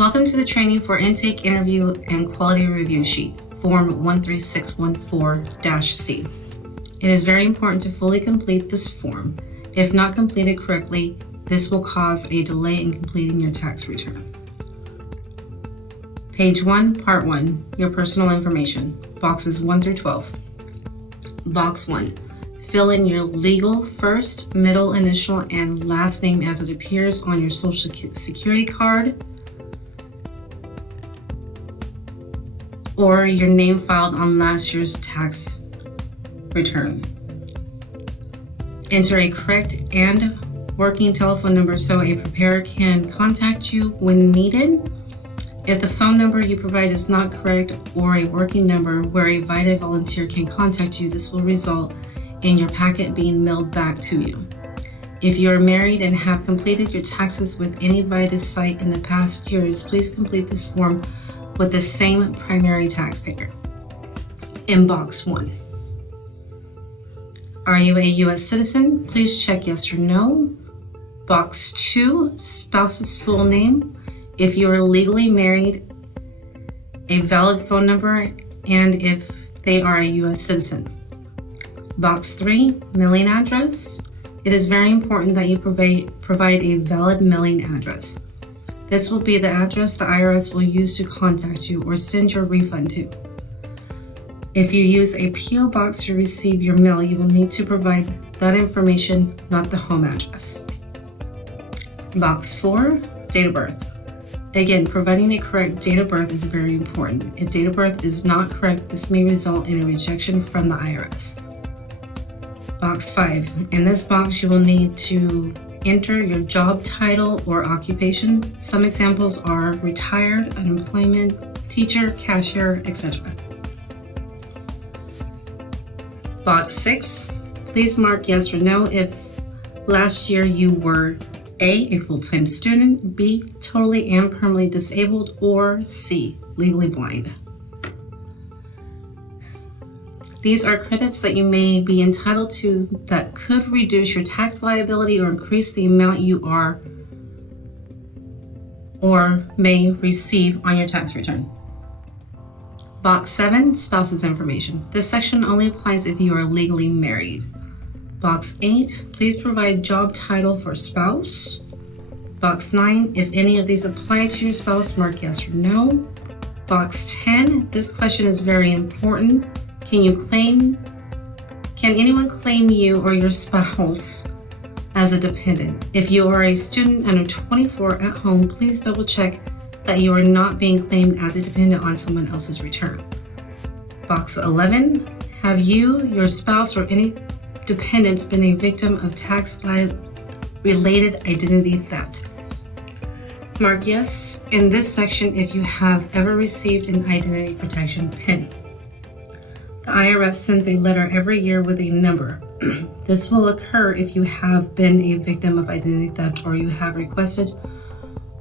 Welcome to the training for intake, interview, and quality review sheet, Form 13614-C. It is very important to fully complete this form. If not completed correctly, this will cause a delay in completing your tax return. Page 1, Part 1, Your Personal Information, Boxes 1 through 12. Box 1, fill in your legal first, middle initial, and last name as it appears on your Social Security card or your name filed on last year's tax return. Enter a correct and working telephone number so a preparer can contact you when needed. If the phone number you provide is not correct or a working number where a VITA volunteer can contact you, this will result in your packet being mailed back to you. If you are married and have completed your taxes with any VITA site in the past years, please complete this form with the same primary taxpayer. In Box 1, are you a U.S. citizen? Please check yes or no. Box 2, spouse's full name. If you are legally married, a valid phone number, and if they are a U.S. citizen. Box 3, mailing address. It is very important that you provide a valid mailing address. This will be the address the IRS will use to contact you or send your refund to. If you use a P.O. box to receive your mail, you will need to provide that information, not the home address. Box 4, date of birth. Again, providing a correct date of birth is very important. If date of birth is not correct, this may result in a rejection from the IRS. Box 5. In this box, you will need to enter your job title or occupation. Some examples are retired, unemployment, teacher, cashier, etc. Box 6. Please mark yes or no if last year you were A, full-time student, B, totally and permanently disabled, or C, legally blind. These are credits that you may be entitled to that could reduce your tax liability or increase the amount you are or may receive on your tax return. Box 7, spouse's information. This section only applies if you are legally married. Box 8, please provide job title for spouse. Box 9, if any of these apply to your spouse, mark yes or no. Box 10, this question is very important. Can anyone claim you or your spouse as a dependent? If you are a student under 24 at home, please double check that you are not being claimed as a dependent on someone else's return. Box 11, have you, your spouse, or any dependents been a victim of tax-related identity theft? Mark yes in this section if you have ever received an identity protection PIN. The IRS sends a letter every year with a number. This will occur if you have been a victim of identity theft or you have requested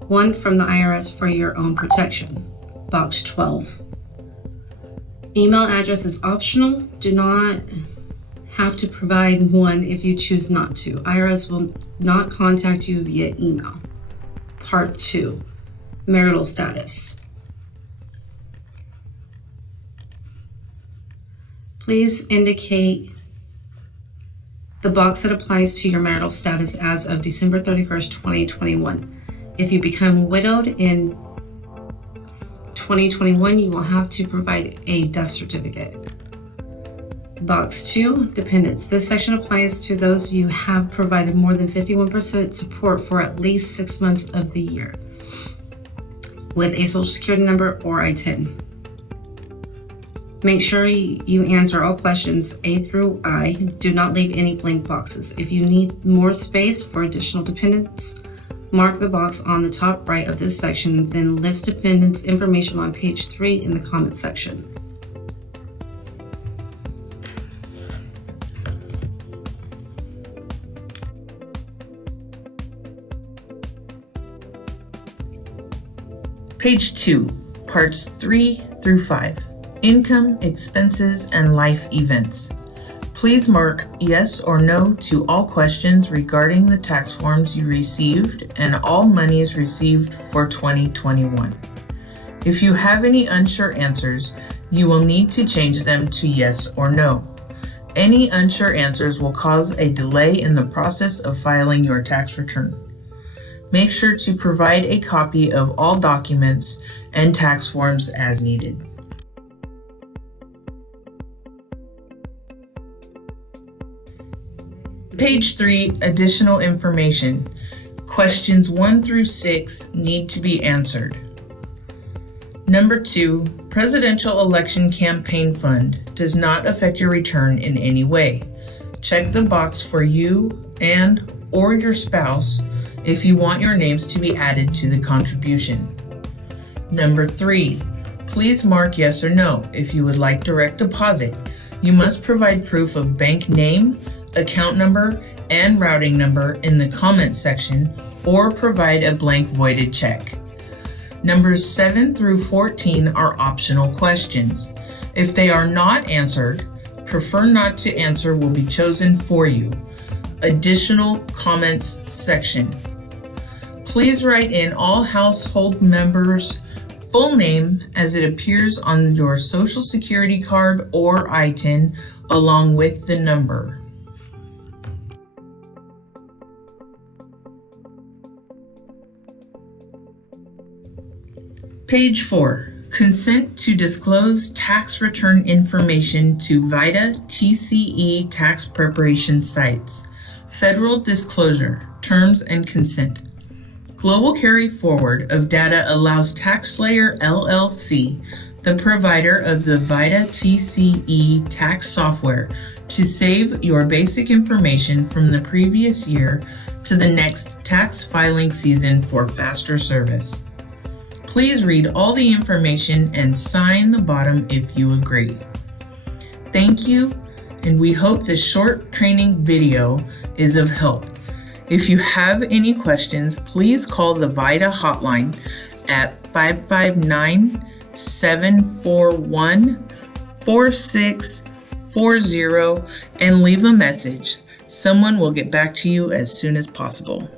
one from the IRS for your own protection. Box 12. Email address is optional. Do not have to provide one if you choose not to. IRS will not contact you via email. Part 2, marital status. Please indicate the box that applies to your marital status as of December 31st, 2021. If you become widowed in 2021, you will have to provide a death certificate. Box 2, dependents. This section applies to those you have provided more than 51% support for at least 6 months of the year with a Social Security number or I-10. Make sure you answer all questions A through I. Do not leave any blank boxes. If you need more space for additional dependents, mark the box on the top right of this section, then list dependents information on page 3 in the comments section. Page 2, Parts 3 through 5, Income, Expenses, and Life Events. Please mark yes or no to all questions regarding the tax forms you received and all monies received for 2021. If you have any unsure answers, you will need to change them to yes or no. Any unsure answers will cause a delay in the process of filing your tax return. Make sure to provide a copy of all documents and tax forms as needed. Page 3, additional information. Questions 1 through 6 need to be answered. Number 2, Presidential Election Campaign Fund does not affect your return in any way. Check the box for you or your spouse if you want your names to be added to the contribution. Number 3, please mark yes or no if you would like direct deposit. You must provide proof of bank name, account number, and routing number in the comments section or provide a blank voided check. Numbers 7 through 14 are optional questions. If they are not answered, prefer not to answer will be chosen for you. Additional comments section. Please write in all household members' full name as it appears on your Social Security card or ITIN along with the number. Page 4, consent to disclose tax return information to VITA TCE tax preparation sites. Federal disclosure, terms and consent. Global carry forward of data allows TaxSlayer LLC, the provider of the VITA TCE tax software, to save your basic information from the previous year to the next tax filing season for faster service. Please read all the information and sign the bottom if you agree. Thank you, and we hope this short training video is of help. If you have any questions, please call the VITA hotline at 559-741-4640 and leave a message. Someone will get back to you as soon as possible.